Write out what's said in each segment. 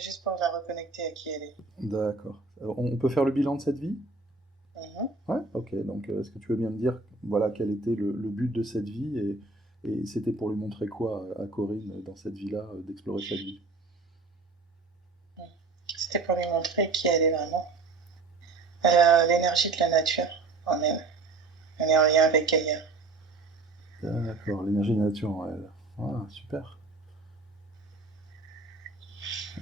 juste pour la reconnecter à qui elle est. D'accord. On peut faire le bilan de cette vie? Mhm. Ouais, ok. Donc, est-ce que tu veux bien me dire, voilà, quel était le but de cette vie et c'était pour lui montrer quoi à Corinne dans cette vie-là, d'explorer cette vie? C'était pour lui montrer qui elle est vraiment. Elle a l'énergie de la nature en elle. Elle est en lien avec Gaïa. D'accord, l'énergie de la nature en elle. Ah, super.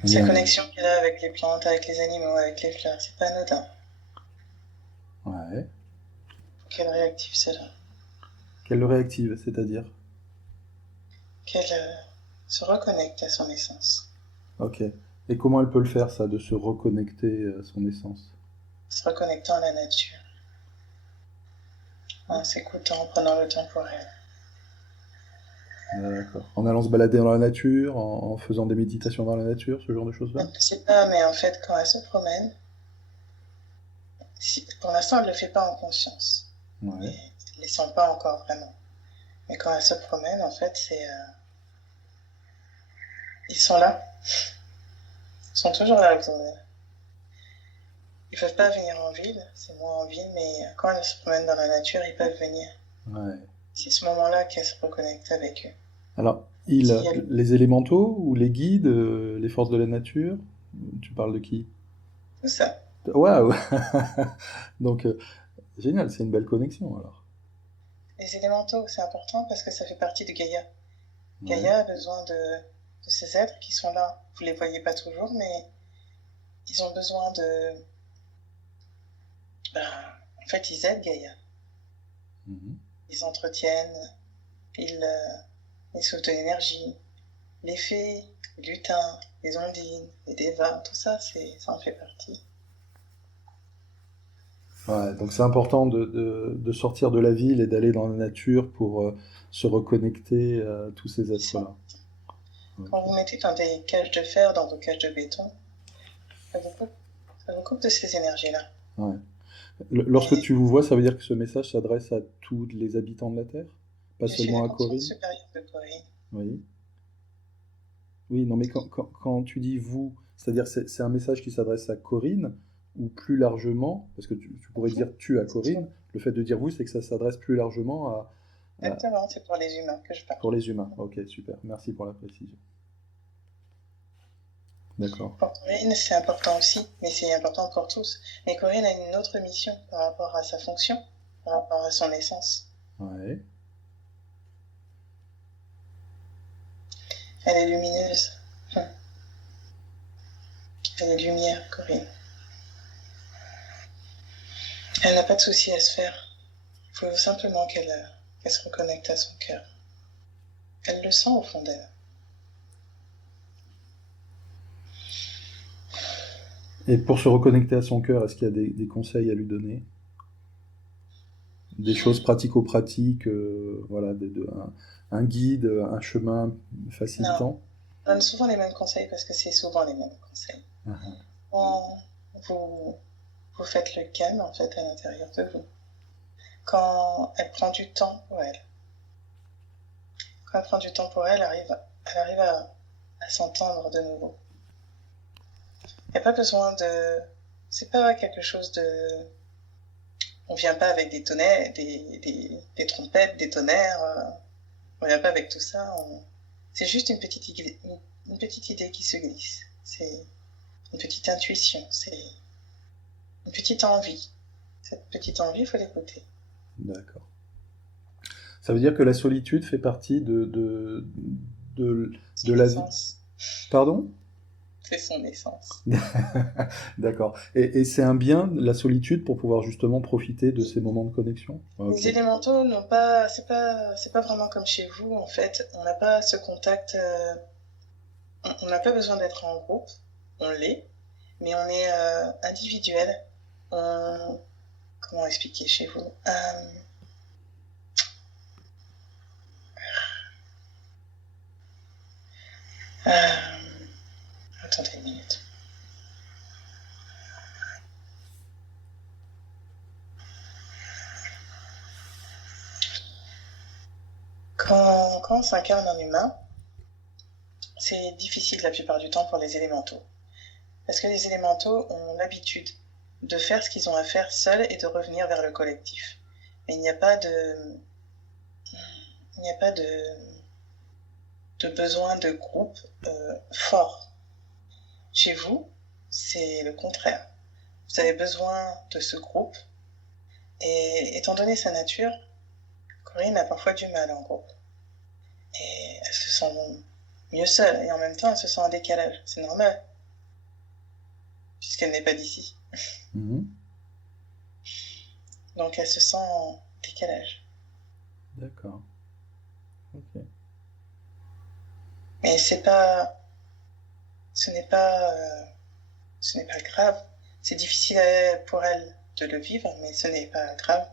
Sa Bien. connexion qu'elle a avec les plantes, avec les animaux, avec les fleurs, c'est pas anodin. Ouais. Faut qu'elle réactive cela. Qu'elle le réactive, c'est-à-dire? Qu'elle se reconnecte à son essence. Ok. Et comment elle peut le faire, ça, de se reconnecter à son essence? Se reconnectant à la nature. En s'écoutant, en prenant le temps pour elle. D'accord. En allant se balader dans la nature, en faisant des méditations dans la nature, ce genre de Elle choses-là? ne sait pas, mais en fait, quand elle se promène, pour l'instant, elle ne le fait pas en conscience. Et Ouais. elle ne les sent pas encore vraiment. Mais quand elle se promène, en fait, ils sont là. Ils sont toujours là autour d'elle. Ils ne peuvent pas venir en ville, c'est moins en ville, mais quand elles se promènent dans la nature, ils peuvent venir. Ouais. C'est ce moment-là qu'elle se reconnecte avec eux. Alors, Si elle... les élémentaux ou les guides, les forces de la nature, tu parles de qui? Tout ça. Waouh! Donc, génial, c'est une belle connexion alors. Les élémentaux, c'est important parce que ça fait partie de Gaïa. Ouais. Gaïa a besoin de ces êtres qui sont là. Vous ne les voyez pas toujours, mais ils ont besoin de... Ben, en fait, ils aident Gaïa. Mhm. Ils entretiennent, ils soufflent de l'énergie. Les fées, les lutins, les ondines, les dévas, tout ça, ça en fait partie. Ouais, donc c'est important de sortir de la ville et d'aller dans la nature pour se reconnecter à tous ces Ils sont... êtres-là. Quand Ok. vous mettez dans des cages de fer, dans vos cages de béton, ça vous coupe, ça vous coupe de ces énergies-là. Ouais. Lorsque Et tu vous vois, ça veut dire que ce message s'adresse à tous les habitants de la Terre? Pas je suis la seulement à conscience Corinne? supérieure de Corinne. Oui. Oui, non, mais quand tu dis vous, c'est-à-dire c'est un message qui s'adresse à Corinne ou plus largement, parce que tu pourrais dire tu à Corinne, le fait de dire vous, c'est que ça s'adresse plus largement à- Exactement, c'est pour les humains que je parle. pour les humains. Ok, super. Merci pour la précision. D'accord. Pour Corinne, c'est important aussi, mais c'est important pour tous. Mais Corinne a une autre mission par rapport à sa fonction, par rapport à son essence. Ouais. Elle est lumineuse. Elle est lumière, Corinne. Elle n'a pas de souci à se faire. Il faut simplement qu'elle se reconnecte à son cœur. Elle le sent au fond d'elle. Et pour se reconnecter à son cœur, est-ce qu'il y a des conseils à lui donner? Des choses pratico-pratiques, voilà, un guide, un chemin Non, facilitant? on donne souvent les mêmes conseils parce que c'est souvent les mêmes conseils. Ah, Quand vous, vous faites le calme en fait à l'intérieur de vous, quand elle prend du temps pour elle, quand elle prend du temps pour elle, elle arrive à s'entendre de nouveau. Il n'y a pas besoin de... C'est pas quelque chose de... On vient pas avec des tonnerres, des trompettes, des tonnerres. On vient pas avec tout ça. C'est juste une petite idée qui se glisse. C'est une petite intuition. C'est une petite envie. Cette petite envie, il faut l'écouter. d'accord. Ça veut dire que la solitude fait partie de Son la vie. essence, Pardon? c'est son essence. D'accord. Et c'est un bien, la solitude, pour pouvoir justement profiter de ces moments de connexion? Ok. Les élémentaux n'ont pas, c'est pas vraiment comme chez vous en fait. On n'a pas ce contact. On n'a pas besoin d'être en groupe. On l'est, mais on est individuel. On, comment expliquer chez vous euh, Attendez une minute. Quand on s'incarne en humain, c'est difficile la plupart du temps pour les élémentaux. Parce que les élémentaux ont l'habitude de faire ce qu'ils ont à faire seuls et de revenir vers le collectif. Mais il n'y a pas de besoin de groupe fort. Chez vous, c'est le contraire. Vous avez besoin de ce groupe. Et étant donné sa nature, Corinne a parfois du mal en groupe. Et elle se sent mieux seule. Et en même temps, elle se sent en décalage. C'est normal, puisqu'elle n'est pas d'ici. Mhm. Donc elle se sent en décalage. D'accord. Ok. Mais ce n'est pas grave. C'est difficile pour elle de le vivre, mais ce n'est pas grave.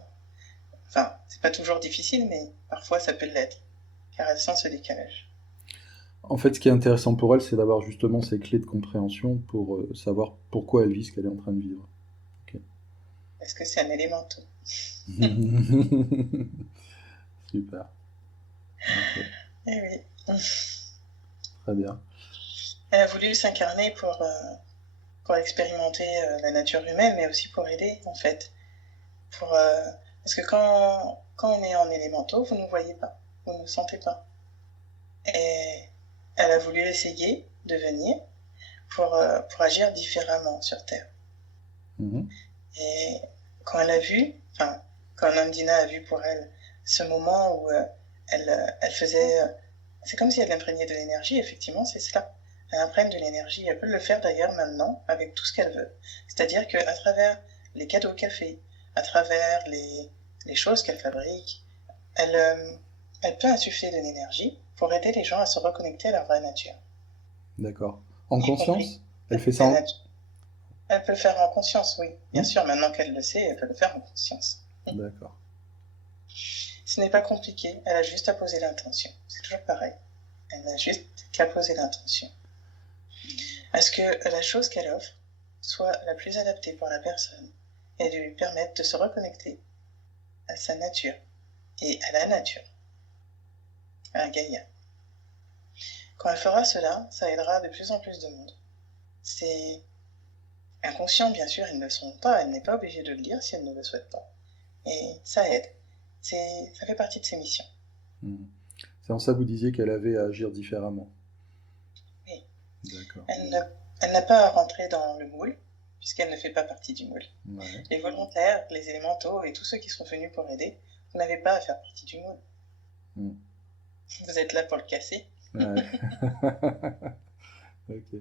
Enfin, c'est pas toujours difficile, mais parfois ça peut l'être, car elle sent ce décalage. En fait, ce qui est intéressant pour elle, c'est d'avoir justement ces clés de compréhension pour savoir pourquoi elle vit ce qu'elle est en train de vivre. Ok. Est-ce que c'est un élément tout? Super. Ok. Eh oui. Très bien. Elle a voulu s'incarner pour expérimenter la nature humaine, mais aussi pour aider, en fait. Parce que quand on est en élémentaux, vous ne voyez pas, vous ne sentez pas. Et elle a voulu essayer de venir pour agir différemment sur Terre. Mhm. Et quand elle a vu, enfin, quand Nandina a vu pour elle ce moment où elle faisait. C'est comme si elle imprégnait de l'énergie, effectivement, c'est cela. Elle imprègne de l'énergie. Elle peut le faire d'ailleurs maintenant avec tout ce qu'elle veut. C'est-à-dire qu'à travers les cadeaux qu'elle fait, à travers les choses qu'elle fabrique, elle peut insuffler de l'énergie pour aider les gens à se reconnecter à leur vraie nature. D'accord. En Y compris conscience? Elle fait ça la en... nature. Elle peut le faire en conscience, oui. Bien Hmm. sûr, maintenant qu'elle le sait, elle peut le faire en conscience. D'accord. Ce n'est pas compliqué, elle a juste à poser l'intention. C'est toujours pareil. Elle n'a juste qu'à poser l'intention. À ce que la chose qu'elle offre soit la plus adaptée pour la personne et de lui permettre de se reconnecter à sa nature et à la nature, à Gaïa. Quand elle fera cela, ça aidera de plus en plus de monde. C'est inconscient, bien sûr, ils ne le sont pas, elle n'est pas obligée de le dire si elle ne le souhaite pas. Et ça aide. Ça fait partie de ses missions. Hmm. C'est en ça que vous disiez qu'elle avait à agir différemment. Oui. D'accord. Elle n'a pas à rentrer dans le moule, puisqu'elle ne fait pas partie du moule. Ouais. Les volontaires, les élémentaux et tous ceux qui sont venus pour aider, vous n'avez pas à faire partie du moule. Hmm. Vous êtes là pour le casser. Ouais. Ok.